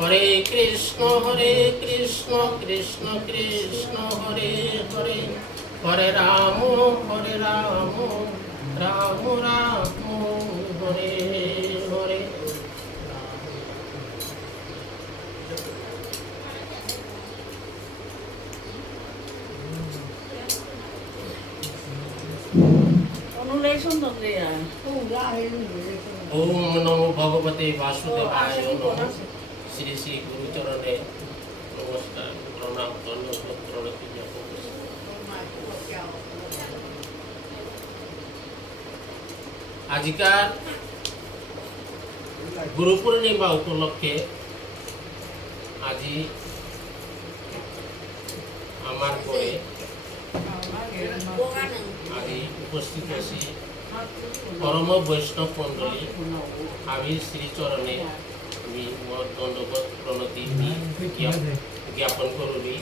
হরে কৃষ্ণ কৃষ্ণ কৃষ্ণ হরে হরে হরে রাম রাম রাম হরে হরে। ওম নমো ভগবতে বাসুদেবায় নমঃ। শ্রী শ্রী গুরুচরণে নমস্কার, প্রণাম, ধন্যবাদ, প্রণতি জ্ঞাপন। আজিকার গুরু পূর্ণিমা উপলক্ষে আজি আমার পরে আজি উপস্থিত আছি পরম বৈষ্ণব মণ্ডলী। আমি শ্রীচরণে আমি মোর দণ্ডবোধ প্রণতি জ্ঞাপন করি।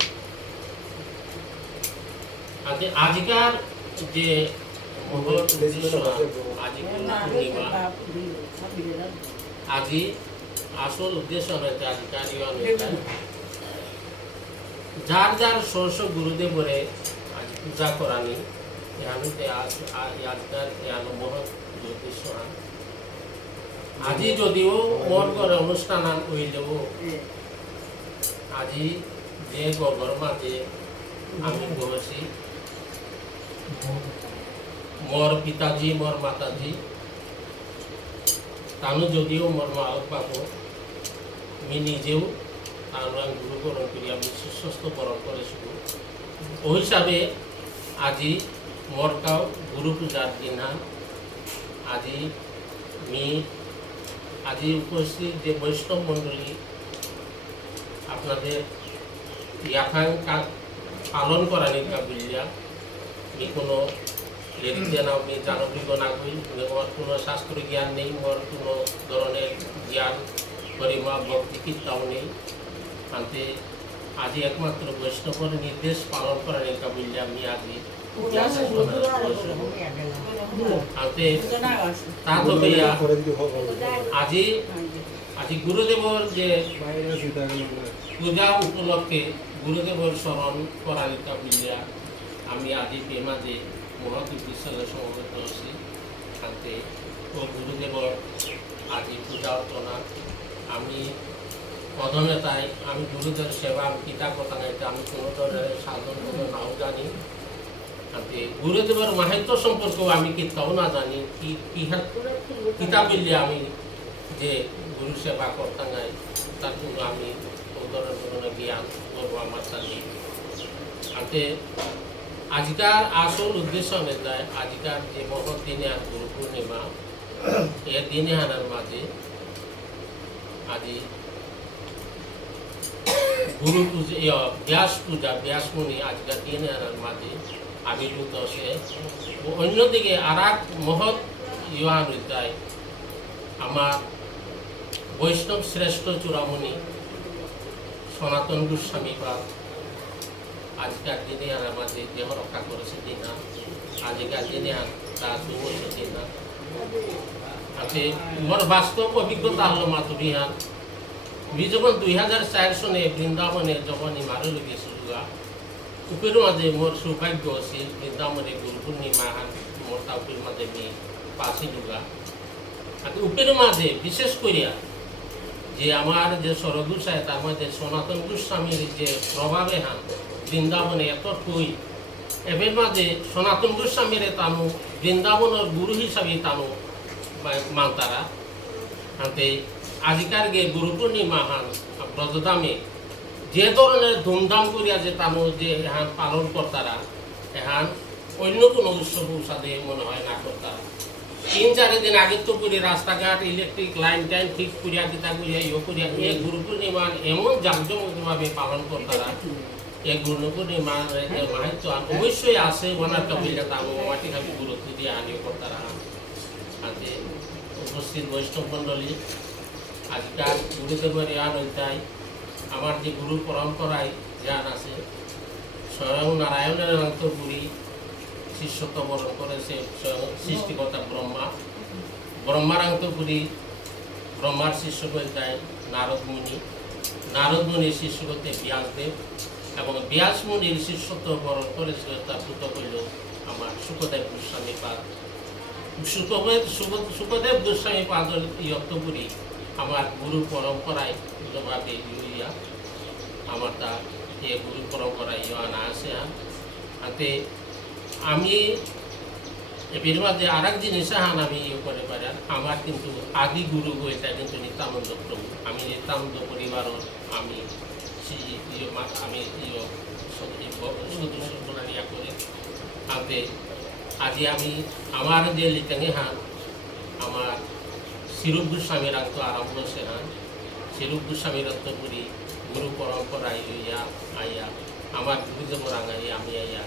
আজিকার যে আজি আসল উদ্দেশ্য হচ্ছে আজিকার যার যার ষোড়শ গুরুদেবরে আজ পূজা করানি আজি যদিও মোর ঘরে অনুষ্ঠান হইলেও আজি যে গগর মাঝে আমি বসি মোর পিতাজি মোর মাতাজি তানু যদিও মোর মালক বাবু আমি নিজেও তানু আমি গুরুকরণ করি আমি সুস্থ বরণ করে শুধু ওই হিসাবে আজি মোরকাও গুরু পূজার দিন আজি উপস্থিত যে বৈষ্ণব মণ্ডলী আপনাদের ইয়াখাঙ্কা পালন করানি কাবিলিয়া কোনো লেডিতে না আমি জানবিক না করি মোর কোনো শাস্ত্র জ্ঞান নেই, মোর কোনো ধরনের জ্ঞান পরিমা ভক্তি কীর্তাও নেই। আনতে আজি একমাত্র বৈষ্ণবের নির্দেশ পালন করানি কাবিলিয়া আমি আজি আজি আজি গুরুদেবর যে পূজা উপলক্ষে গুরুদেবর স্মরণ করানিকা বিলিয়া আমি আজি মাঝে মহৎ উদ্দেশ্যে সমবেত আছি। আনতে ও গুরুদেবর আজি পূজা অর্চনা আমি প্রথমে তাই আমি গুরুদেব সেবা পিতা কথা নাইতে আমি কোনো ধরনের সাধন নাও জানি। গুরুদেবের মাহাত্ম্য সম্পর্কেও আমি কিতাও না জানি কিতাব বললে আমি যে গুরু সেবা করতে নাই তার জন্য আমি ধরনের জ্ঞান করবো আমার জানি। আনতে আজকার আসল উদ্দেশ্য নেতায় আজকার যে মহৎ দিনে আর গুরু পূর্ণিমা এর দিনে আনার মাঝে আজি গুরু পূজা ব্যাস মুনি আজকার দিনে আনার মাঝে আবির্ভূত সে অন্যদিকে আর এক মহৎ ইহানুদ্দায় আমার বৈষ্ণব শ্রেষ্ঠ চূড়ামণি সনাতন গোস্বামী পাদ আজকার দিনে আর মাঝে দেহ রক্ষা করেছে দিনা আজকার দিনে তার দুবছর দিনা আছে মোর বাস্তব অভিজ্ঞতা হলো মাত্র বিহান যখন 2004 সনে বৃন্দাবনে যখন মারু গেছিল উপের মাঝে মোর সৌভাগ্য আছে বৃন্দাবনে গুরু পূর্ণিমা মোর তাউপের মাঝে আমি পাশি লুগা উপের মাঝে বিশেষ করিয়া যে আমার যে সরগুসায় তার মাঝে সনাতন গোস্বামীর যে প্রভাবে বৃন্দাবনে এত কই এবার মাঝে সনাতন গোস্বামীর তানু বৃন্দাবনের গুরু হিসাবে তানু মানতারা হাতে আজিকার গে গুরু পূর্ণিমা ব্রজধামে যে ধরনের ধুমধাম করিয়া যে তানু যে এহান পালন কর্তারা এহান অন্য কোনো উৎসব সাথে মনে হয় না কর্তারা 3-4 দিন আগে তো করি রাস্তাঘাট ইলেকট্রিক লাইন টাইন ঠিক করিয়া দিতা করিয়া করিয়া এই গুরু পূর্ণিমা এমন জাঁকজমকভাবে পালন কর্তারা এই গুরু পূর্ণিমার মাহাত্য অবশ্যই আছে ওনার কবিলা তানু মাটি খাবি গুরুত্ব দিয়ে আনিও কর্তারা আজকে উপস্থিত বৈষ্ণব মণ্ডলী আজকাল গুরুদেবের ইয়ান হইতায় আমার যে গুরু পরম্পরায় জ্ঞান আছে স্বয়ং নারায়ণের অন্তর্পুরী শিষ্যত্ব বরণ করেছে সৃষ্টিকর্তা ব্রহ্মার অন্তর্পুরী ব্রহ্মার শিষ্য হইতায় নারদ মুনি নারদমুনির শিষ্যগতে ব্যাসদেব এবং ব্যাসমুনির শিষ্যত্ব বরণ করেছিল তার পুত্র হইল আমার সুখদেব গোস্বামী পাদ। সুখদেব গোস্বামী পাদর ইয়ত্তপুরী আমার গুরু পরম্পরায় ভাবে ইউরিয়া আমার তা এ গুরু পরম্পরায় আনা আছে হাতে আমি এর মাঝে আর এক জিনিস আমি ইয়ে করে পারি আমার কিন্তু আদি গুরু এটা কিন্তু নিত্যানন্দ প্রভু। আমি নিত্যানন্দ পরিবারও আমি আমি সদস্য ইয়া করে হাতে আজি আমি আমার যে লিটাঙে আমার শিরূপ গোস্বামীর আন্ত আরম্ভ সে শিরূপ গোস্বামীর অন্তপুরী গুরু পরম্পরায় ইয়া আইয়া আমার গুরুদেব রাঙাই আমি আইয়া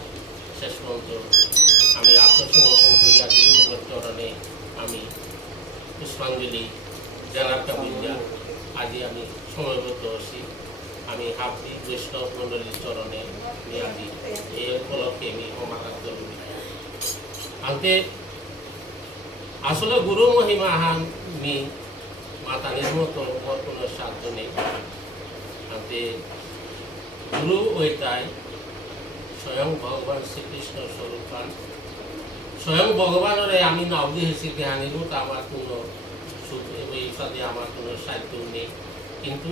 শেষ পর্যন্ত আমি আত্মসমর্পণ করিয়া গুরুদেবের চরণে আমি পুষ্পাঞ্জলি জানাটা বুঝিয়া আজি আমি সময়বদ্ধ আছি। আমি হাবদি বৈষ্ণব মণ্ডলীর চরণে আজি এই উপলক্ষে আমি সমারাধ্য করি আনতে আসলে গুরু মহিমা আমি মাতানির মতো কোনো সাধ্য নেই আনতে গুরু ওইটাই স্বয়ং ভগবান শ্রীকৃষ্ণ স্বরূপান স্বয়ং ভগবানের আমি নাবদি হয়েছি জ্ঞানীর মতো আমার কোনো এই সাথে আমার কোনো সাহিত্য নেই কিন্তু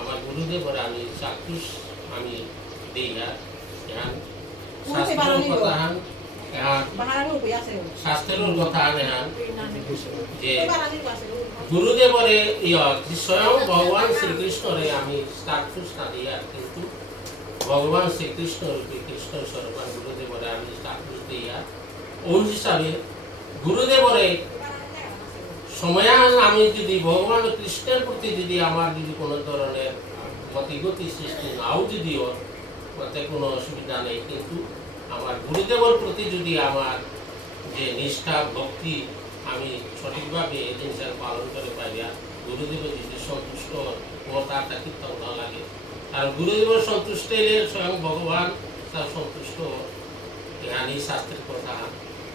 আমার গুরুদেবরা আমি চাক্ষুষ আমি দিই এখন শাস্ত্রের কথা শাস্ত্রের কথা যে গুরুদেবরে স্বয়ং ভগবান শ্রীকৃষ্ণরে আমি চাক্ষুষ না দিই কিন্তু ভগবান শ্রীকৃষ্ণ রূপে কৃষ্ণ স্বরূপান গুরুদেবরে আমি চাক্ষুষ দিই ওই হিসাবে গুরুদেবরে সময় আমি যদি ভগবান কৃষ্ণের প্রতি যদি আমার যদি কোনো ধরনের মতিগতি সৃষ্টি নাও যদিও তাতে কোনো অসুবিধা নেই কিন্তু আমার গুরুদেবর প্রতি যদি আমার যে নিষ্ঠা ভক্তি আমি সঠিকভাবে এই জিনিসটা পালন করে পাইয়া গুরুদেবের যদি সন্তুষ্ট ও তারটা কীর্তন না লাগে কারণ গুরুদেবের সন্তুষ্ট এলে স্বয়ং ভগবান তার সন্তুষ্ট জ্ঞানী শাস্ত্রের কথা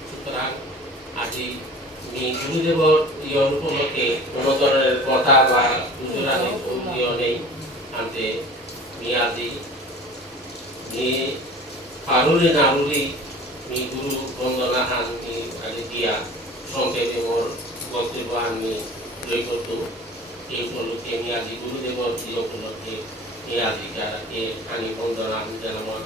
সুতরাং আজি গুরুদেবর ইয়র উপলক্ষে কোনো ধরনের কথা বা গুজরানি নেই আনতে আজি পারুলি নারুলি গুরু বন্দনা হানি আগে দিয়া সংক্ষেপে মোর বক্তব্য আমি জয় করত এই উপলক্ষে আজি গুরুদেবর এই উপলক্ষে আজিকে আমি বন্দনা জানাম।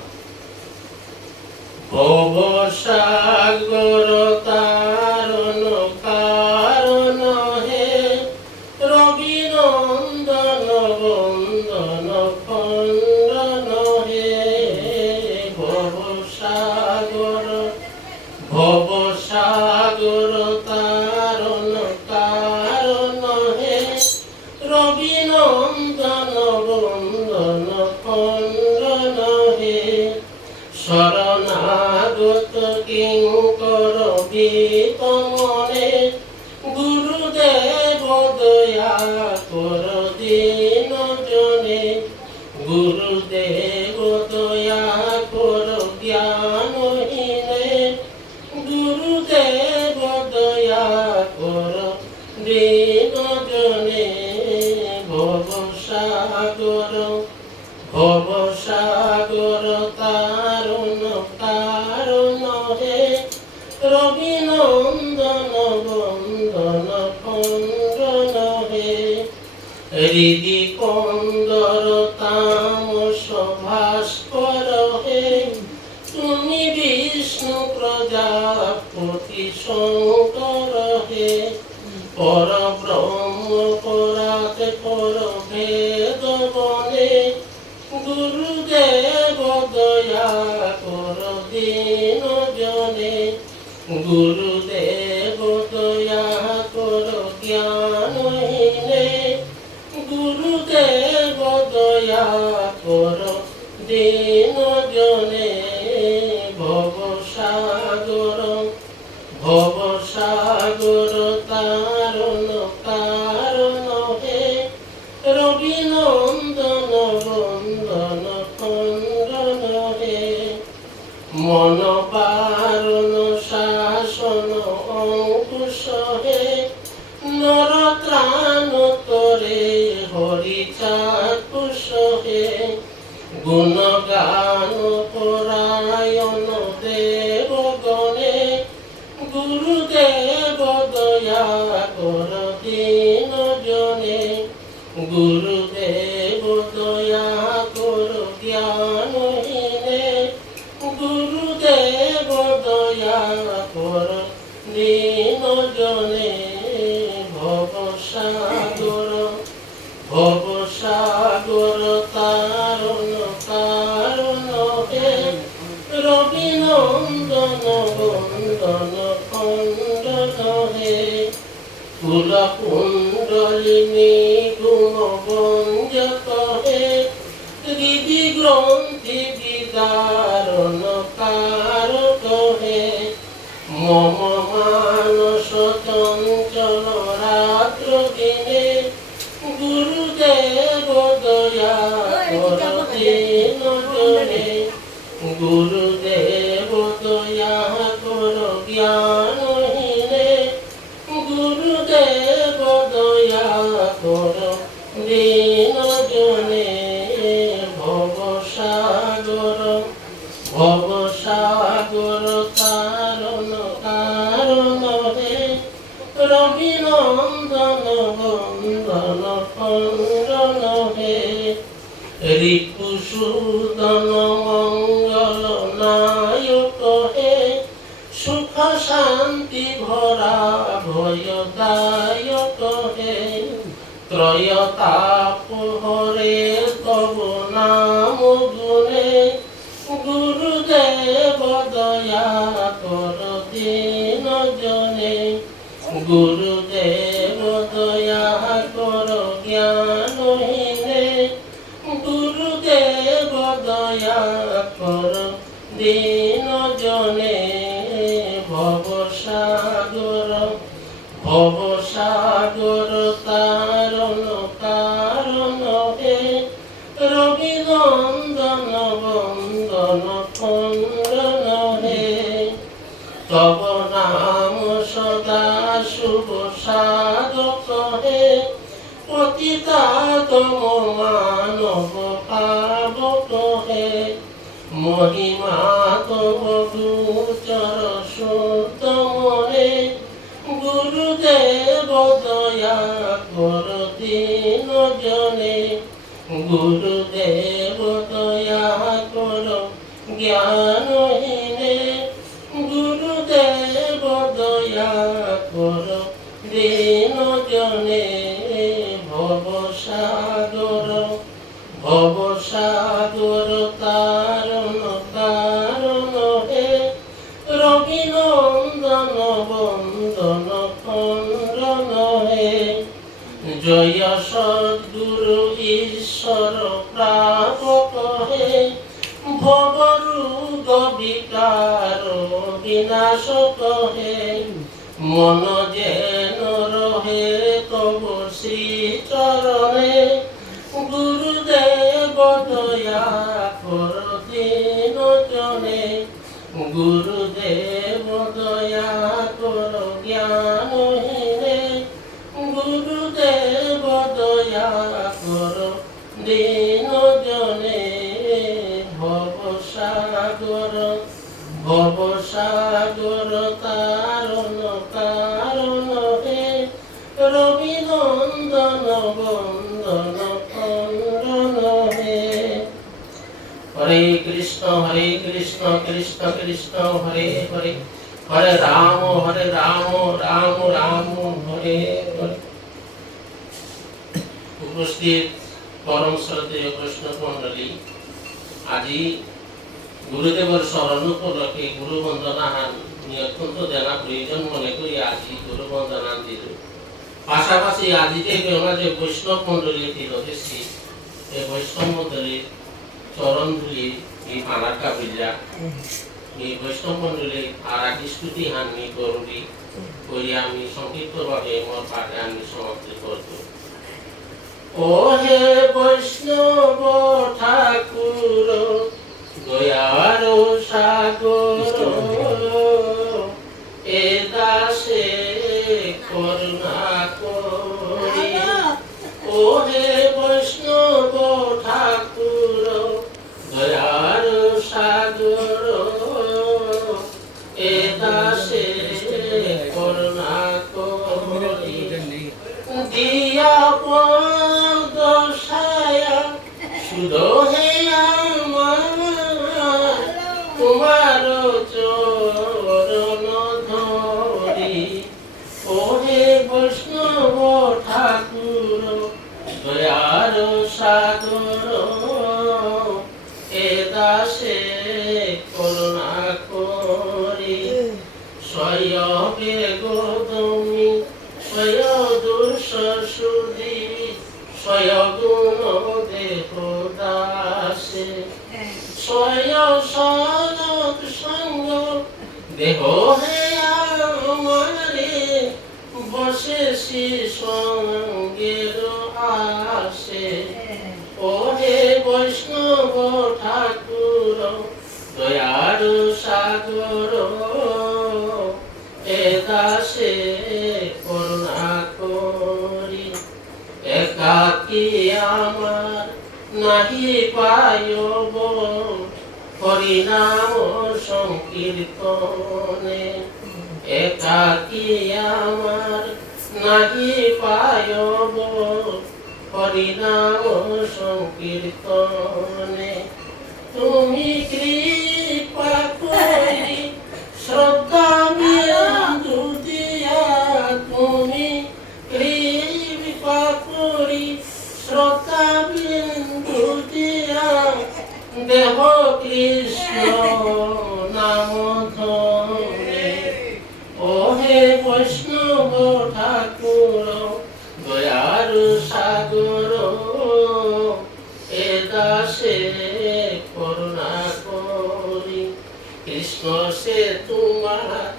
ভব সাগর তারণ কারণ হে রবি নন্দন বন্দন খণ্ডন হে ভব সাগর তারণ কারণ হে রবি নন্দন বন্দন খণ্ডন হে শরণাগত কিঙ্কর বিতমনে গুরুদেব দয়া কর দিন জনে গুরুদেব দয়া কর জ্ঞানহীনে গুরুদেব দয়া কর দিন জনে ভব সাগর তারণ কারণ হে রবি নন্দন বন্দন খণ্ডন হে হৃদি কন্দর তামস ভাস্কর হে তুমি বিষ্ণু প্রজাপতি শঙ্কর হে পর ব্রহ্ম পরাত পর ভেদ বনে গুরুদেব দয়া কর দিন জনে গুরুদেব দয়া কর জ্ঞানহীনে গুরুদেব দয়া কর দিন জনে ভব সাগর তারণ কারণ হে রবি নন্দন বন্দন খণ্ডন হে মন পারণ শাসন অঙ্কুশ হে নর ত্রাণ তরে হরি চাকু গুরুদেব দয়া করো জ্ঞানহীনে, গুরুদেব দয়া করো দীন জনে। ভবসাগর ভবসাগর তারণ তারণ হে, রবিনন্দন বন্দন খণ্ডন হে। কুলকুণ্ডলিনী গুণবঞ্জক হে, হৃদি গ্রন্থি বিদারণ কারক হে। মম মানস চঞ্চল রাত্র দিনে, গুরুদেব দয়া কর দীন জনে। গুরুদেব দয়া কর জ্ঞানহীনে, গুরুদেব দয়া কর দীন জনে। ভবসাগর ভবসাগর তারণ তারণ হে, রবিনন্দন বন্দন খণ্ডন হে। রিপুসূদন মঙ্গল নায়ক হে, সুখ শান্তি ভরা ভয়দায়ক হে। ত্রয়তাপ হরে তব নাম গুণে, গুরুদেব দয়া কর দীন জনে। গুরুদেব দয়া কর জ্ঞানহীনে, গুরুদেব দয়া কর দীন জনে। ভবসাগর ভবসাগর তারণ তারণ হে, রবিনন্দন বন্দন খণ্ডন হে। তব নাম সদা শুভ সাধক হে, পতিতাতম মানব পাবক হে। মহিমা তব গুচর সুতম হে, গুরুদেব দয়া কর দীন জনে। গুরুদেব দয়া কর জ্ঞানহীনে, গুরুদেব দয়া কর দীন জনে। ভবসাগর ভবসাগর তারণ তারণ হে, রবিনন্দন বন্দন খণ্ডন হে। জয় সদ্গুরু ঈশ্বর প্রাপক হে, ভবরোগ বিকার বিনাশক হে। মন যেন রহে তব শ্রীচরণে, গুরুদেব দয়া কর দীন জনে। গুরুদেব দয়া কর জ্ঞানহীনে, গুরুদেব দয়া কর দীন জনে। ভবসাগর ভবসাগর তারণ তারণ হে, রবিনন্দন বন্দন খণ্ডন হে। হরে কৃষ্ণ কৃষ্ণ কৃষ্ণ হরে হরে, হরে রাম রাম রাম হরে হরে। উপস্থিত পরম শ্রদ্ধেয় বৈষ্ণব মণ্ডলী, আজি গুরুদেবর স্মরণ উপলক্ষে গুরু বন্দনা অত্যন্ত জানা প্রয়োজন মনে করি আজি গুরু বন্দনা দিল। পাশাপাশি আজিতে যে বৈষ্ণব মণ্ডলী তিলদেশী, এই বৈষ্ণব মণ্ডলীর চরণ ধুলি এই পানাকা বিল্লা এই বৈষ্ণব মণ্ডলী আর স্তুতি হানি করবি করি আমি সংক্ষিপ্তভাবে মোর পাঠে আমি সমাপ্তি করব। ও হে বৈষ্ণব ঠাকুর দয়ার সাগর, এ দাসে করুণা করি। ও হে বৈষ্ণব ঠাকুর দয়ার সাগর, এ দাসে করুণা করি। দিয়া শুধু হে আমার তোমার চরণ ধরি, ও হে বৈষ্ণব ঠাকুর দয়ার সাগর, এ দাসে করুণা করি। স্বয় বেগমি স্বয় দুষ সুদি স্বয় গুণ দেহ দাসে, স্বয় সনক সঙ্গ দেহ হে আমারে, বসে সঙ্গের আসে। ও হে বৈষ্ণব ঠাকুর দয়ার সাগর, এ দাসে করুণা করি। একাকী আমার নাহি পায়ব হরিনাম সংকীর্তনে, একাকী আমার নাহি পায়ব হরিনাম সংকীর্তনে। তুমি কৃপা করি শ্রদ্ধা বিন্দু দিয়া, তুমি কৃপা করি শ্রদ্ধা বিন্দু দিয়া, দেহ কৃষ্ণ নাম ধরে। ও হে বৈষ্ণব ঠাকুর দয়ার সাগর, এ দাসে করুণা করি। কৃষ্ণ সে তোমার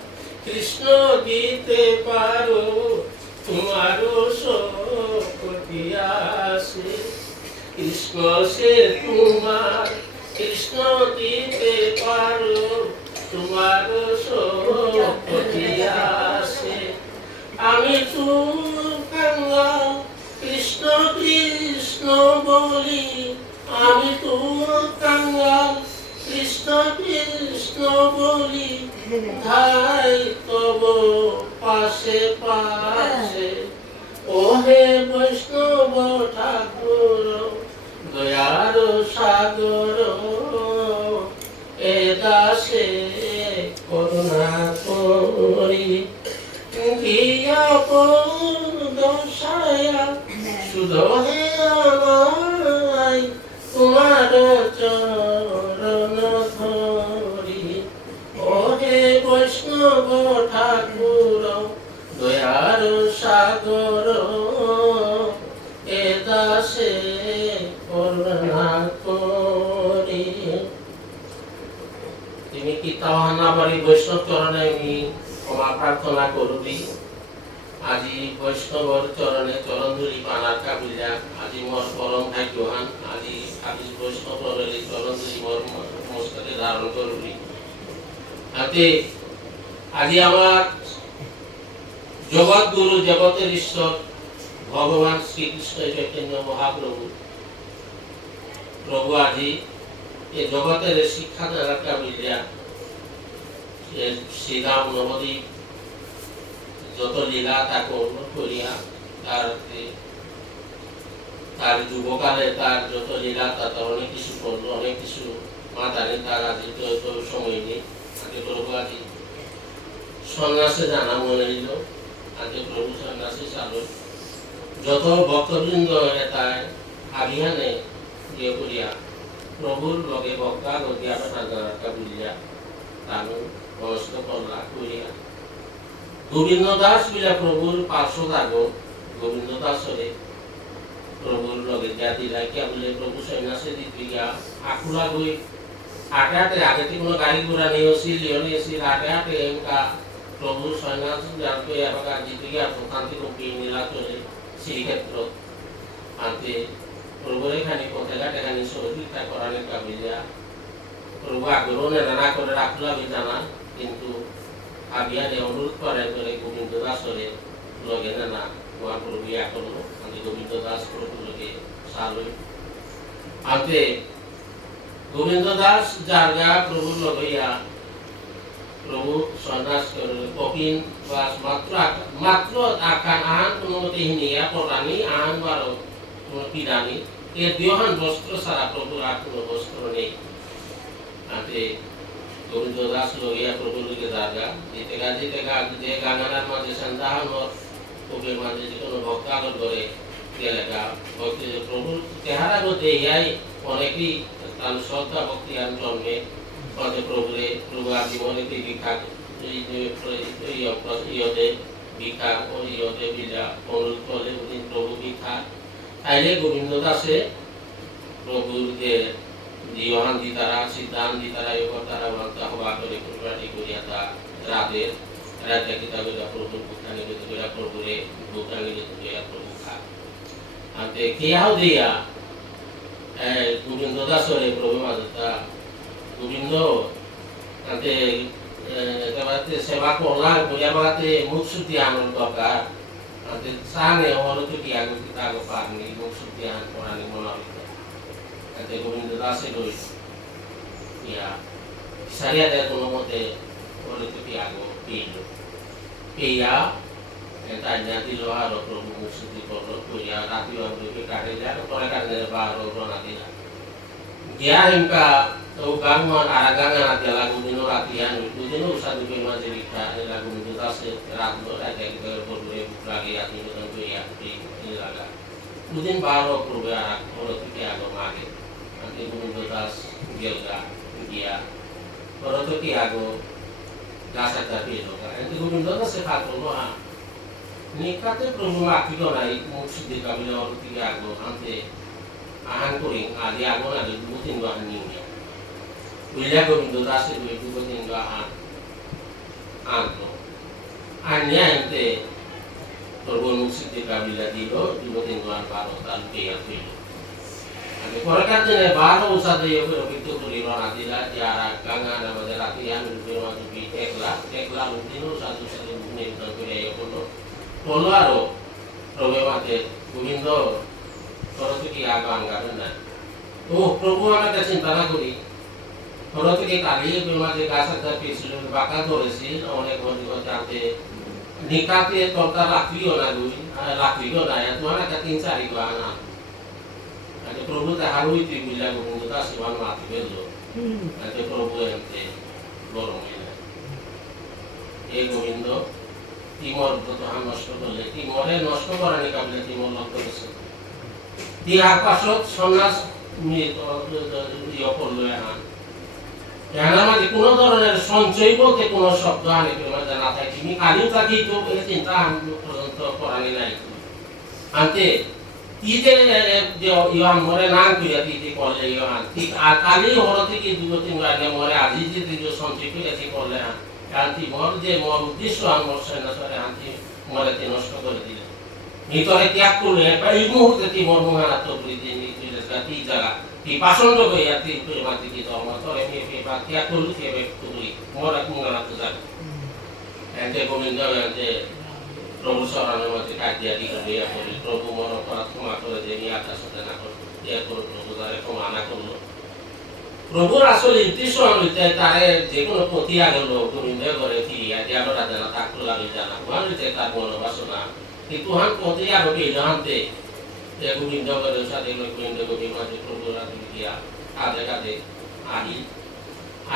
কৃষ্ণ দিতে পারো, তোমার শক্তি আসে। কৃষ্ণ সে তোমার কৃষ্ণ দিতে পারো, তোমার শক্তি আসে। আমি তুঙ্গা কৃষ্ণ কৃষ্ণ বলি, আমি তুঙ্গা কৃষ্ণ কৃষ্ণ বলি, ধাই তব পাশে পাশে। ও হে বৈষ্ণব ঠাকুর দয়ার সাগর, এ দাসে করুণা করি। দশায়া শুধু হে আমায় তোমার চরণ ধরি, ও হে বৈষ্ণব ঠাকুর দয়ার সাগর, এ দাসে করুণা করি। তিনি কি তাহানা বাড়ি বৈষ্ণব চরণে আমি ক্ষমা প্রার্থনা করবি। আজি বৈষ্ণবর চরণে চরণ ধরি পানার কাবিলা, আজি মোর পরম ভাগ্যৱান, আজি আজি বৈষ্ণবর চরণ ধরি মোর মস্তকে ধারণ করবি। হাতে আজি আমার জগৎ গুরু জগতের ঈশ্বর ভগবান শ্রীকৃষ্ণ চৈতন্য মহাপ্রভু প্রভু আজি এ জগতের শিক্ষা দ্বারা কাবিলা শ্রীরাম নবদ্বীপ যত লীলা তাকে অনুভব করিয়া তার যুবকালে তার যত লীলা তার অনেক কিছু করলো, অনেক কিছু মা জানি তার আজি তো সময় নেই। আজকে প্রভু আজি সন্ন্যাসে জানা মনে নিল, আজকে প্রভু সন্ন্যাসী চালু যত ভক্তবৃন্দ এটায় আভিয়ানে ইয়ে করিয়া প্রভুর লগে বক্তা গতিয়া নাজানাটা বুলিয়া তানু বয়স্ক কল্লা করিয়া গোবিন্দ দাস বিলা প্রভুর পার্শ্ব থাকো। গোবিন্দ দাসরে প্রভুর লগে জাতি রাখিয়া বলে প্রভু সন্ন্যাসে দিতে গিয়া আকুলা গই হাটে হাটে আগে কোনো গাড়ি ঘোড়া নিয়েছিল নিয়েছিল হাটে হাটে এমকা প্রভু সন্ন্যাস জানতো এবার দিতে গিয়া প্রধানতি কপি নীলাচলে শ্রীক্ষেত্র আনতে প্রভুর এখানে পথেঘাট এখানে সহযোগিতা করানোর কাবিলা প্রভু আগ্রহ নানা করে রাখলা জানা, কিন্তু আবিয়ানে অনুরোধ করে করে গোবিন্দ দাসরে লগে না মহাপ্রভু ইয়া করলো। আমি গোবিন্দ দাস প্রভু লগে সারই আনতে গোবিন্দ দাস জায়গা প্রভু লগইয়া প্রভু সন্ন্যাস করে কপিন বাস মাত্র আকান আন কোনো মতে হিনিয়া পরানি আন বারো কোনো পিরানি এ দিওহান বস্ত্র ছাড়া প্রভুর আর কোনো বস্ত্র নেই। আতে গোবিন্দ দাস লইয়া প্রভু লিখে দাগা জিতেগা যে গানার মাঝে সন্ধান ওর প্রভুর মাঝে যে কোনো ভক্তাগত করে গেলেগা ভক্তি প্রভুর চেহারা মধ্যে ইয়াই অনেকই তার শ্রদ্ধা ভক্তি আর জন্মে পদে প্রভুরে প্রভু আর জীবনে ভিক্ষা ইয়তে ভিক্ষা ও ইয়তে বিজা অনুরোধ করলে উনি প্রভু ভিক্ষা তাইলে গোবিন্দ দাসে প্রভুর যে দিওহান দিতারা সিদ্ধান্ত দিতারা এবার তারা মানতে হওয়া করে কুরবানি করিয়া তা রাতের রাতে কিতাবে প্রভু ভুটানি করিয়া প্রভুরে ভুটানি করিয়া প্রভু খা আতে খেয়াও দিয়া গোবিন্দ দাসরে প্রভু মাজতা গোবিন্দ আতে একেবারে সেবা করলাম করিয়া বাগাতে মুখ শুদ্ধি আনন্দ দরকার আতে সানে হরতো কি আগে কিতাব পারনি মুখ শুদ্ধি আন করানি মনে আতে গোবিন্দ দাসে লই ইয়া সারিয়া দেয় কোনো মতে হরতো কি আগে পেয়া তাই জাতি লোহার প্রভু মুখ শুদ্ধি করলো করিয়া রাতি বাবুকে কাটে যায় পরে কাটে বারো রনা দিলা গিয়া হিমকা তো গাঙ্গন আর গাঙ্গা দিয়া লাগু দিনো রাতিয়া দুদিনো সাধু পেমা যে লিখা লাগু দিনো দাসে রাতলো রাতে একবার বলবে লাগে আতি মতন কইয়া এই লাগা দুদিন বারো প্রভু আর হরতো কি আগে মাগে আতি গোবিন্দ দাস গেলগা গিয়া হরতো কি আগে গাছা চাপিয়ে লোকা এতে গোবিন্দ দাসে খাতো হা নিকাতে প্রভু আকিল নাই মুখ শুদ্ধি কাবিলে হরতো কি আগে আনতে আহান করি আদি আগুন আদি দুদিন বাহান নিয়ে উইলা গোবিন্দ দাসে দুদিন বাহান আনলো আর নিয়ে আনতে প্রভু মুখ শুদ্ধি কাবিলা দিল দুদিন বাহান বারো তাল পেয়া হইল আগে পরেকার দিনে বারো উষাদে অভিজ্ঞ করি রনা দিলা যারা গাঙ্গা নামাজে রাতি আমি রূপে একলা দিন উষাদ উষাদে নির্ধারণ করে করলো বললো আরো প্রভু মাতে গোবিন্দ হরতো কি আগে আঙ্গাবেন না ও প্রভু আমাকে চিন্তা না করি হরতো কি কালি বেমাতে গাছ একটা পেয়েছিল বাঁকা ধরেছি অনেক জানতে নিকাতে তলটা রাখলিও না দুই রাখলিও না তোমার একটা 3-4 গো আনা আগে প্রভু তাহার হইতে বুঝলা গোবিন্দ দাস ইমান মাতি বেরলো আগে প্রভু এনতে গরম হইলে এই গোবিন্দ তিমর ব্রতহান নষ্ট করলে তিমরে নষ্ট করানি কাবলে তিমর লক্ষ্য করেছে তিহার পাশত সন্ন্যাস করলো এহানার মাঝে কোনো ধরনের সঞ্চয় বলতে কোনো শব্দ আনি না থাকে তিনি কালিও তাকে চিন্তা পর্যন্ত করানি নাই আনতে তিতে ইহান মরে নাং করিয়া তিতে করলে ইহান ঠিক আর কালি হর থেকে 2-3 আগে মরে আজি যে সঞ্চয় করিয়াছি করলে আনতি মর যে মর উদ্দেশ্য আমার সন্ন্যাসরে আনতি মরেতে নষ্ট করে দিলে ভিতরে ত্যাগ করলে এই মুহূর্তে কি মর্মহারা তো বৃদ্ধি নিতে জায়গা কি পাচন্দ হইয়া তিন মাটি কি আমার তোরে ত্যাগ করলু সেবে তুলি মরা কুঙ্গারা তো যাবে এতে গোবিন্দ যে প্রভু শরণের মধ্যে কাটিয়া দিকে হইয়া পড়ি প্রভু মর অপরাধ ক্ষমা করে যে নিয়ে আকাশ সাথে না করলো ইয়ে করে প্রভু তারে ক্ষমা না করলো প্রভুর আসলে উদ্দেশ্য হইতে তারে যে কোনো পথি আগল গোবিন্দ ঘরে ফিরিয়া দেয়ালরা জানা থাকতো লাগে জানা হইতে তার মনোবাসনা কিন্তু হান পথে আরো বেদান্তে যে গোবিন্দ করে সাথে গোবিন্দ গোবিন্দ মাঝে প্রভু রাতে দিয়া কাঁদে কাঁদে আহি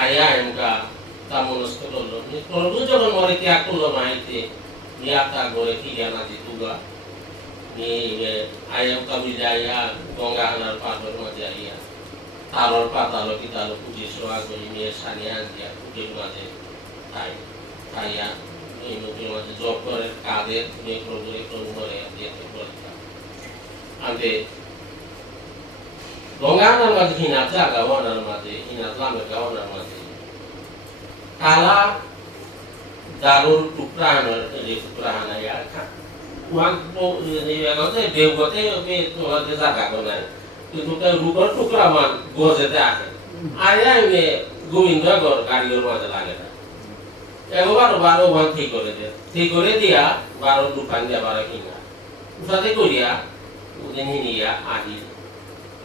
আয়া এমকা তা মনস্থ করলো প্রভু যখন মরে ত্যাগ করলো মাইতে নিয়াতা ঘরে ফিরিয়া না দিতুগা নিয়ে আয়া কাবি যাইয়া গঙ্গা আনার পাথর মাঝে আইয়া তালর পাতালো কি তালো পুজি সোয়া করে নিয়ে সানিয়া দিয়া পুজোর মাঝে তাই তাইয়া এই নদীর মাঝে জব করে কাঁদের প্রভু করে দিয়ে পরীক্ষা আনতে গঙ্গার মাঝে হিনা জাগা ওনার মাঝে হিনা লামের গাওয়ার মাঝে কালা দারুর টুকরা আনার যে টুকরা আনাইয়া ওয়ান দেবগতে তোমাদের জাগা বানায় কিন্তু রূপর টুকরা মান গজেতে আসে আয়া এমনি গোবিন্দ ঘর গাড়ির মাঝে লাগে না একবার 12 ভাগ ঠিক করে দিয়া 12 দোকান দিয়া 12 কিনা উঠাতে করিয়া ওদিন নিয়া আহি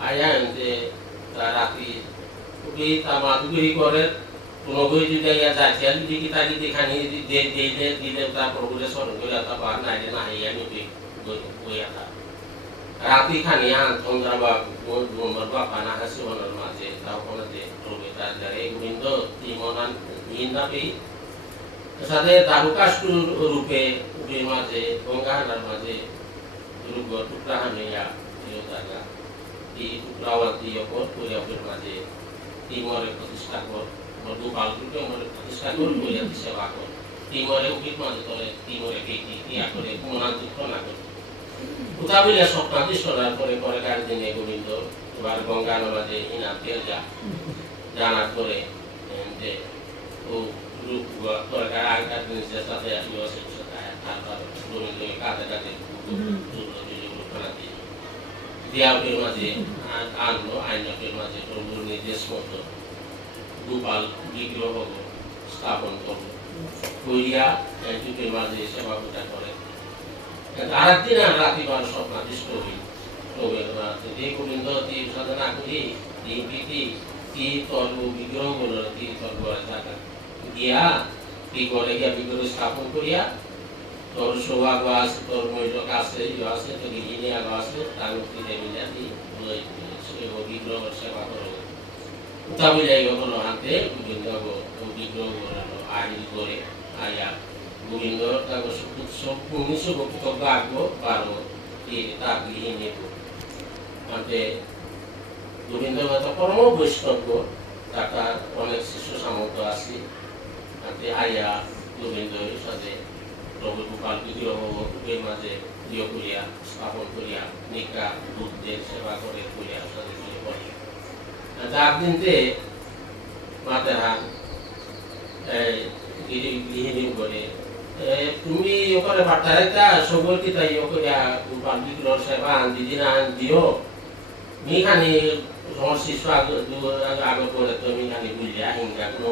আয়া এমতে রাত্রি ওই তামাদুরি করে কোনো বই যদি ইয়া যাচ্ছে যদি কি তাকে দেখানি দিলে তার প্রভুরে স্মরণ করে তা পার নাই না ইয়া নিবি বই আতা রাতি খানিয়ান চন্দ্রবা গুণবার বাপানা হাসিবনের মাঝে তাও কোনতে রবে তার জায়গায় গোবিন্দ তিমনান ইন্দাপি সাথে দারুকাষ্টু রূপে উভের মাঝে গঙ্গাহানার মাঝে রূপ টুকরা হানিয়া ইয় জায়গা এই টুকরাওয়াতি অপর কইয়াপের মাঝে তিমরে প্রতিষ্ঠা কর গোপাল রূপে মরে প্রতিষ্ঠা কর কইয়াতি সেবা কর তিমরে উভের মাঝে তলে তিমরে কে ইয়া করে মনান্তিত না করে উতাবিলে স্বপ্নাদিষ্টরার পরে পরে গাড়ি দিনে গোবিন্দ এবার গঙ্গা নদে ইনা তেল জানার পরে যে ও রূপ তরকার আগেকার জিনিসের সাথে ইউএসএ তারপর গোবিন্দ কাঁধে কাঁধে দিয়াপের মাঝে আনলো আইনাপের মাঝে প্রভুর নির্দেশ মতো গোপাল বিগ্রহ স্থাপন করলো কইয়া যুগের মাঝে সেবা পূজা করে আরেকদিন আর রাত্রিবার স্বপ্নাদিষ্ট হই যে গোবিন্দ তি সাধনা করি তি তর্ক বিগ্রহ গুলো তি তর্ক গিয়া কি করে গিয়া বিগ্রহ স্থাপন করিয়া তোর সৌভাগ আছে তোর মৈলক আছে ইয়ে আছে তোর ইঞ্জিনিয়ার আছে তার মুক্তি দেবিলা দি বিগ্রহ সেবা করো উতাবিলাই হলো হাতে গোবিন্দ বিগ্রহ আইন করে আয়া গোবিন্দ তাকে উনিশশো বক্তব্য আঁকবো বারো তার গৃহে নেব মানে গোবিন্দ পরম বৈষ্ণব তার অনেক শিষ্য সামর্থ্য আছে মানে আয়া গোবিন্দের সাথে প্রভু গোপাল বিগ্রহ রূপের মাঝে ইয়ে করিয়া স্থাপন করিয়া নিকা বুদ্ধের সেবা করে করিয়া সাথে ফিরে পড়ে তার দিনতে মাতেরা গৃহিণী করে তুমি ওখানে বার্তারেটা সবল কি তাই ওখানে গোপাল বিগ্রহ সেবা দিদি না দিও মিখানি তোমার শিশু আগে করে তুমি খানি বুঝলিয়া হিংসা কোনো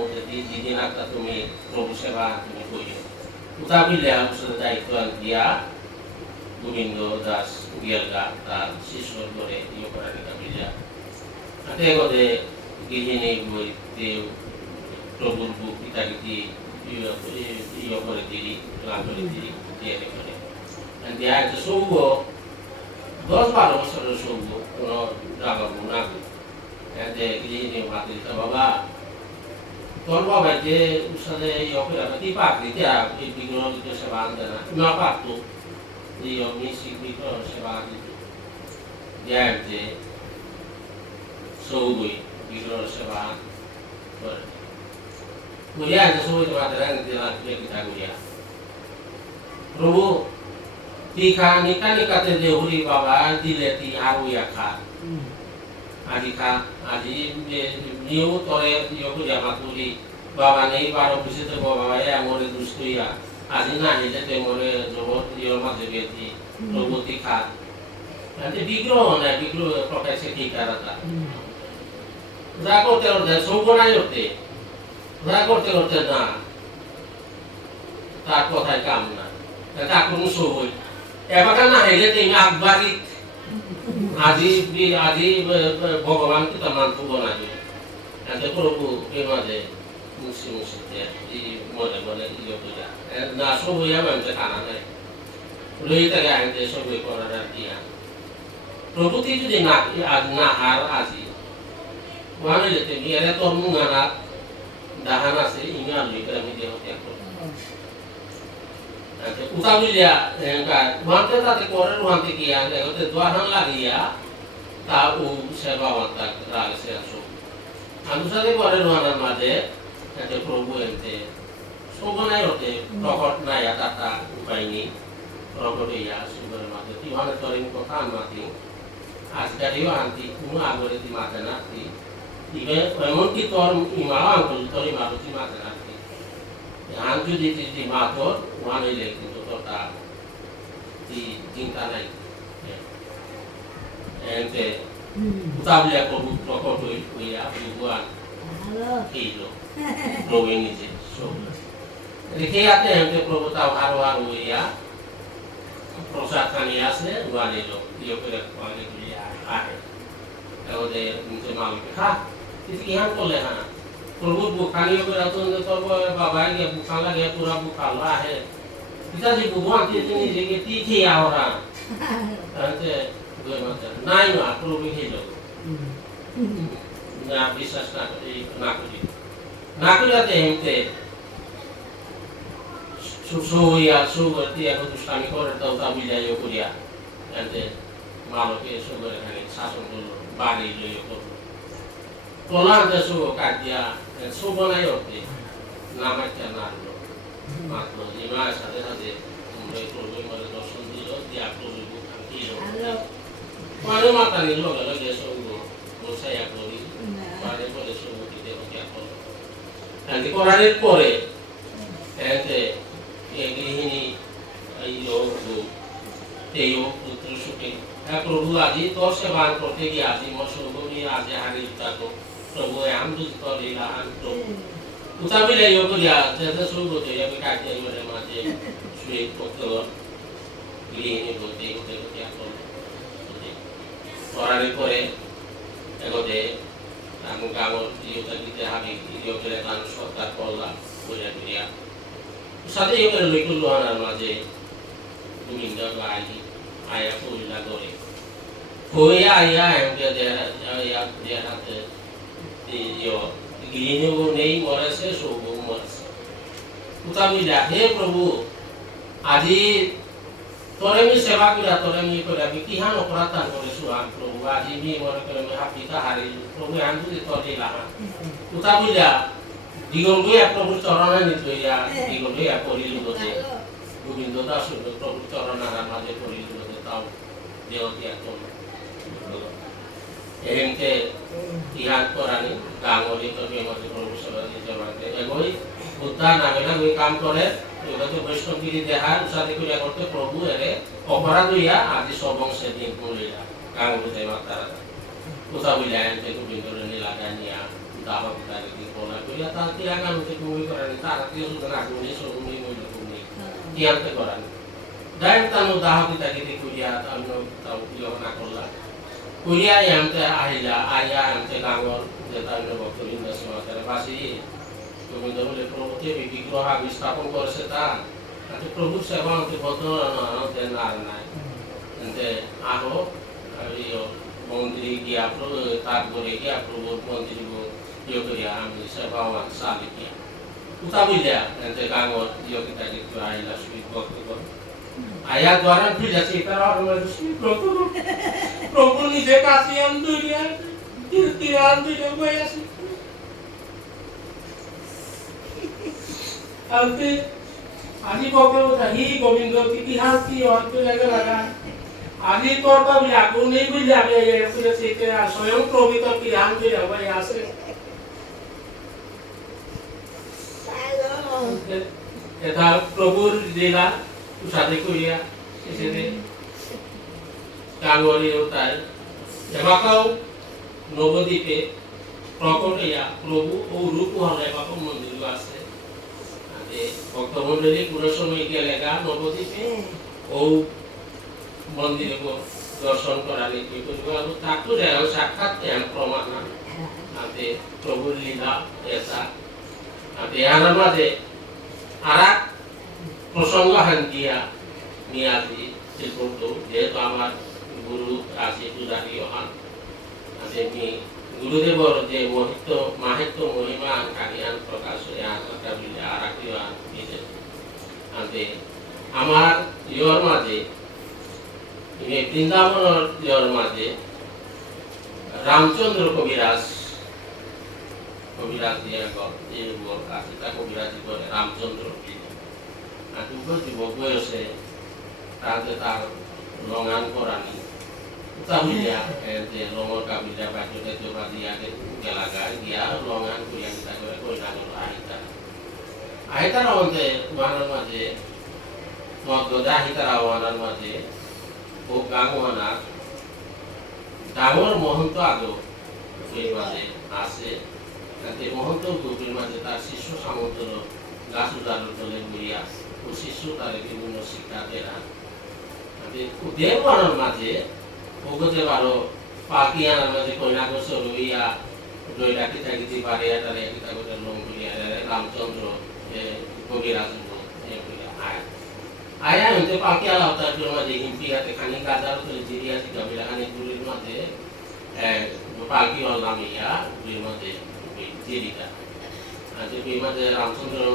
দিদি না তুমি প্রভু সেবা তুমি করিও উতা বুঝলিয়া সাথে দায়িত্ব দিয়া গোবিন্দ দাস গিয়ালগা তার শিশুর করে ইয়ে করা নিকা বুঝলিয়া তাতে গদে গৃহিণী বইতে প্রভুর বুক পিতাগীতি ইয়ে করে দিলি লাভ করে দিলি দিয়ে করে দেয়া একটা সৌভ 10-12 বছরের সৌভ কোনো রাগাবো না যে গৃহিণী মাতি বাবা তোর বাবা যে সাথে ইয়ে করে কি পাকলি দেয়া এই বিগ্রহ সেবা আনতে না না পারতো এই মিশিক বিগ্রহ সেবা দিত দেয়া যে সৌভই বিগ্রহ সেবা করে Kuliah itu semua itu adalah yang kita kuliah. Probu tika nikah terdahulu bapa dileti aru ya kah. Adi niu tore yoku jamaturi bapa nih baru bisa tu bapa ya more dustu ya. Adi nani jadi more jawab dia macam itu. Probu tika. Nanti bigro profesi tika rata. Zago terus sungguh ayote. করতে করতে না তার কথায় কাম না তার কোনো সবই এবার না হেলে তুমি আকবারি আজি ভগবানকে তো মানতে বানাবে এতে প্রভু এই মাঝে মুসি মনে মনে ইয়ে পূজা না সবই আমার খানা নেই লই তাকে আনতে সবই করার আর দিয়া প্রভুতি যদি না আজ না হার আজি মানে যেতে এরা তোর মুঙানা dahan আছে ইংরাজি লিখে আমি দেহ ত্যাগ করব আচ্ছা উতাবিলিয়া এনকা মানতে তাতে করে রুহান্তে কি আগে ওতে দোয়ান লাগিয়া তা ও সেবা বান্তা রাগছে আসো अनुसारे করে রুহানার মাঝে এতে প্রভু এতে সবনাই হতে প্রকট নাই তাতা উপায় নেই প্রকট হইয়া সুবরের মাঝে তিওয়ানে তরিন কথা মাতি আজকারিও আনতি কোনো আগরে দি মাতে নাতি Ibe, emonki tor imala angkul tor imalu ti mata nanti. Anju di mator, wana ile itu tota di cinta nai. Ente, utablia koru prokoto ya ribuan kilo. Probe ini je. So, rikiatnya ente probo tahu haru ya. Prosat kaniasnya wana ilo. Iyo kira wana itu ya. Kalau dia untuk malu, itu ihan boleh ha. Kalau bukan itu berarti untuk bawa dia bukan lagi pura bukan lah he. Kita di bukan di sini jadi tiga orang. Nanti দুই মাত্রা নাই না প্রভু হইল না বিশ্বাস না করি না করিয়াতে হেমতে সুইয়া সুগতি এখন দুষ্টামি করে তাও তা মিলাইও করিয়া এতে মালকে সুগরে খানি শাসন করলো বাড়ি লইও করলো তোলাতে সুগ কাটিয়া সুবনাই অর্থে নামাইতে নাড়লো মাত্র ইমার সাথে সাথে প্রভু মনে দর্শন দিল দিয়া প্রভু মানে মাতা নিল লগে লগে সঙ্গ বসাইয়া করি পরে পরে সঙ্গীতে হইয়া করলো এতে করার পরে এতে গৃহিণী পুত্র সুখে প্রভু আজি তোর সেবা করতে গিয়ে আজি মশগুনি আজি হারি উঠাতো প্রভু আম যদি তোর ইলাহান প্রভু উঠাবিলে ইয়ে করিয়া যেতে শুরু করতে যাবে কাটিয়ে গেলে মাঝে শুয়ে করতে গৃহিণী বলতে হতে হতে করার পরে এগোতে আমি গাঁৱৰ ইয়োটা দিতে হাবি ইয়োকে গান সরকার করলাম বলিয়া করিয়া সাথে ইয়োকে লইকুল লোহানার মাঝে গোবিন্দ আয়া কইলা করে কইয়া আয়া এমকে দেহাতে ইয়ো গৃহিণীও নেই মরেছে সৌবউ মরেছে উতা বুঝলা হে প্রভু আজি তোরে আমি সেবা করিয়া তোরে আমি করিয়া কিহান অপরাধান করে সুহান প্রভু আজি মি মনে করে আমি হাপিতা হারিল প্রভু আন যদি তোর দিলাম উতা বুঝলা দিগল গইয়া প্রভুর চরণে নিত হইয়া দিগল গইয়া পড়িল বলতে গোবিন্দ দাস প্রভুর চরণার মাঝে পড়িল বলতে তাও দেহ দিয়া তোর এমকে ইহান করানি গাঙ্গলি তো মধ্যে প্রভু সেবা দিতে পারতে এগোই উদ্ধার নামে না ওই কাম করে এগুলো বৈষ্ণবগিরি দেহার উৎসাদী করিয়া করতে প্রভু এরে অপরাধ হইয়া আজি সবংশে দিন করিয়া গাঙ্গুলি দেয় মাতারা কোথা বইলা এনতে গোবিন্দরে নীলাগায় নিয়া দাহ পিতারে দিন বলা করিয়া তার তিয়া গাঙ্গুতে কুমি করানি তারা তিয়া সুতরাং আগুনি সগুনি মহিল কুমি তিয়ান্তে করানি ডাইরেক্ট তানো দাহ পিতাকে দি করিয়া আমি তাও প্রিয় না করলা করিয়া এমতে আহিলা আইয়া এমতে গাঙ্গর যে তার ভক্তবৃন্দ সমাচারে বাসি গোবিন্দ বলে প্রভুতে বিগ্রহ স্থাপন করেছে তা প্রভু সেবা আমাকে বর্তমান আর নাই আরো মন্দিরে গিয়া তারপরে গিয়া প্রভুর মন্দির ইয়ে করিয়া আমি সেবা সালি গিয়া উঠা বুঝলিয়া এতে গাঙর ইয়ে কিতা কিন্তু আইলা সুইট ভক্ত করে আয়া দ্বারা ফিরেছে তারা প্রভু নিজে কাছে আন্দুরিয়া আন্দুরিয়া বই আসি আলতে আজি বকে হি গোবিন্দ ইতিহাস কি অন্ত লাগে লাগা আজি তোর তো লাগু নেই বুঝলে আমি এরকম সেতে স্বয়ং প্রভৃত কি হান করে ভাই আসে এটা প্রভুর লীলা উসাদে করিয়া এসে কাঙ্গরি ওতাই এবাকাও নবদ্বীপে প্রকট হইয়া প্রভু ও রূপ হলে এবাকাও মন্দির আছে ভক্তমন্ডলী পুরো সময় গেলে গা নবদ্বীপে ও মন্দিরে দর্শন করানি তাকে দেয় সাক্ষাৎ প্রমাণ আতে প্রভুর লীলা এসা আতে এর মাঝে আর এক প্রসঙ্গ হান দিয়া নিয়াজি শিল্প যেহেতু আমার গুরু আছে পূজারী হন আতে গুরুদেবর যে মাহিত্য মহিমা কানিয়ান প্রকাশ হয়ে আনটা বিলে আরাকিও দিতে আনতে আমার ইয়র মাঝে বৃন্দাবনের ইয়র মাঝে রামচন্দ্র কবিরাজ দিয়ে এই আছে তা কবিরাজি করে রামচন্দ্র আর যুবক বয়সে তাতে তার লঙ্ঘন করানি তামিলিয়া যে লঙর কাবিলা বাজুতে জবা দিয়া গেলাগা দিয়া লঙ্ঘন করিয়া নিতা করে কইনা গেল আহিতার অন্তে মানার মাঝে মদ্গদা আহিতার আহ্বানের মাঝে ও গাঙ্গওয়ানার ডাঙর মহন্ত আগো এই মাঝে আছে তাতে মহন্ত গ্রুপের মাঝে তার শিষ্য সামন্ত গাছ উদাহরণ তলে বইয়া ও শিষ্য তার বিভিন্ন শিক্ষা দেরা দেওয়ানোর মাঝে ওগতে পারো পাকিয়ানার মাঝে কইনা গোসর হইয়া দইটা কিতা কিতি পারিয়া তারে কিতা করে লং করিয়া রামচন্দ্র কবিরাজ ayah untuk pakai alat tadi macam impi atau kani kadar tu jadi asyik kami lah kani dulu macam pakai orang ya dulu macam jadi dah. Nanti dulu macam Ramchandra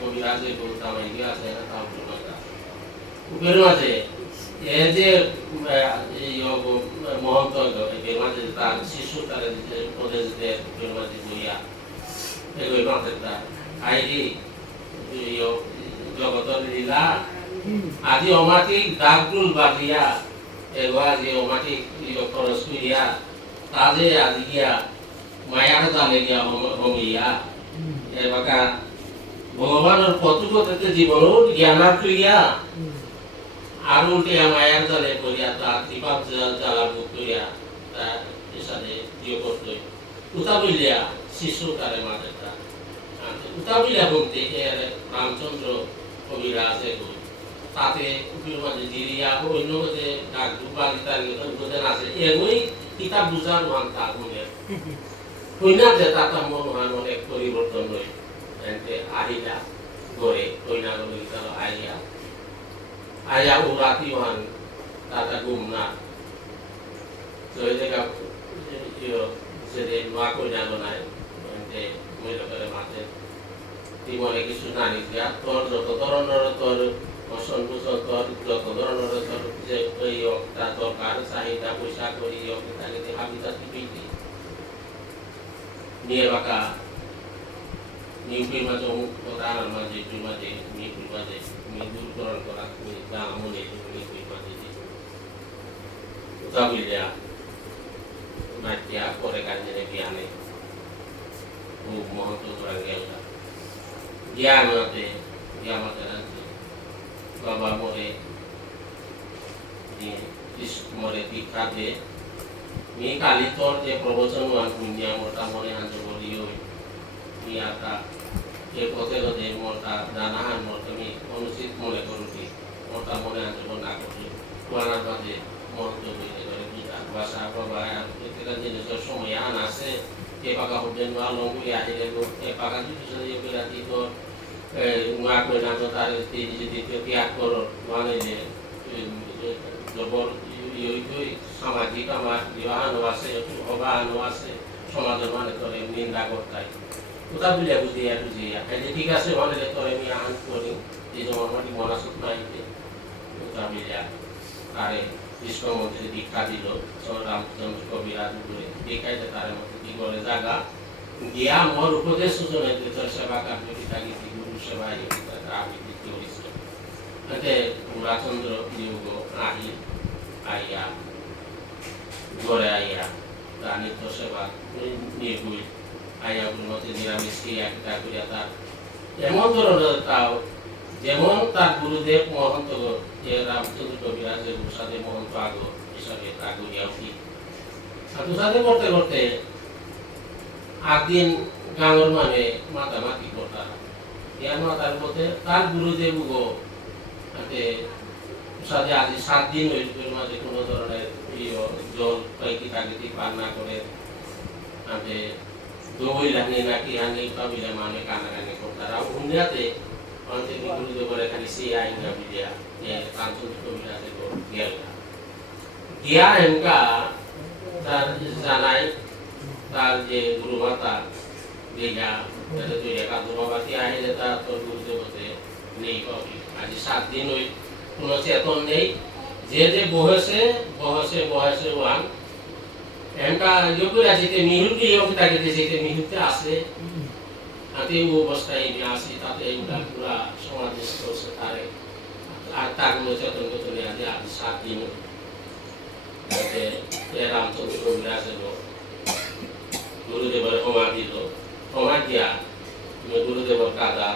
কবিরাজ বলতাম এগিয়ে আছে না তাও উপরে মাঝে এই যে মহন্ত এর মাঝে তার শিশু তার উপদেশ দেয় উপরে মাঝে বইয়া এগুলো মাঝে তার আইডি জগতর লীলা আদি অমাটিক দাগদুল বাগিয়া এগুলো আদি অমাটিক খরচ করিয়া তাদের আদি গিয়া মায়ার জালে গিয়া হমিয়া এবাকা ভগবানের কতকতে জীবন জ্ঞানার করিয়া আর উল্টে মায়ার জালে করিয়া তার কৃপার জ্বালা ভোগ করিয়া তার সাথে ইয়ে করতে উতাবিলিয়া শিশু তারে মাঝেটা উতাবিলিয়া বলতে এর রামচন্দ্র কবিরাজ তাতে উপর মাঝে জিরিয়া অন্য মাঝে ডাক দুবাগি তার উপদেন আছে এগুলোই কিতাব বুঝার মান তার মনে কইনা যে তাতা মন মান অনেক পরিবর্তন হয় আহিলা gore koina lo kalau ayah urati wan tata gumna so ini kan yo jadi nuak koina lo nai nanti mulai pada mati timur lagi sunani dia tor tor moson moson tor je yo tator kar sahida puisa kori yo kita ini habitat tipiti ni baka mimpi macam orang macam itu macam mimpi orang bang mune mimpi macam itu. Tapi dia macam apa rekan jadi biane. Mohon tu orang dia nanti bapa mune di mune tiga de. Mi kali tor je promotion wan punya mota mune anjur boliu. Miata এই পথে যে মোটা জানাহান তুমি অনুচিত মনে করুটি মোটা মনে আন্দোলন না করছি কোয়ানার মাঝে মন্ত্র হইতে করে বিটা ভাষা বাবা এটা জিনিসের সময় আন আছে এ পাকা হবেন বা লঙ্গুই আহিলে এ পাকা জিনিসের ইয়ে করে দিত উয়া করে না তো তার যদি ত্যাগ করো মানে যে জবর ইয়ে সামাজিক আমার ইহানো আছে অবাহানো আছে সমাজের মানে করে নিন্দা করতাই Kita bila buziya, jadi tiga semuanya itu kami akan coding di zaman di mana supaya itu kita bila kare disco mungkin di kadilo seorang kebira dulu dikai tetara mungkin di gole jaga dia mau rupiah susun itu tersebakan kita gitu guru sebaya kita kami di tulis nanti Ramchandra diugo ayah gole ayah dan itu sebab nirbui ayah bermati dinamiski yang kita kelihatan. Emon turun tahu, emon tak gurudev mohon tu, ya Ramchandra kebira je bersama mohon tu ago, bisa kita ago jauhi. Satu saja korte, adin gangur mana mata mati kota. Dia mata korte, tak gurudev go, nanti saja adi sadin itu masih kuno turun iyo jol baik kita panah kore, nanti doi lahni naki hani kabila mane kana kana kotara unyate ante guru de bole kani si ai na bidia ye tantu kabila de go gel dia enka tar janai tar je guru mata dia dari tu ya ka guru mati ai de ta to guru de bote nei ko aji 7 din oi কোনো চেতন নেই যে বহসে one এমটা যোগের আছে তে মিহুকে যোগটা কেতে যেতে মিহুতে আসে আতে ও অবস্থায় নিয়ে আসি তাতে এইটা পুরা সমাজের করছে তারে আর তার মধ্যে চেতন কত নিয়ে আজ 7 দিন যে রামচন্দ্র বিরাজ হলো গুরুদেবের হোমা দিল হোমা দিয়া গুরুদেবের কাদা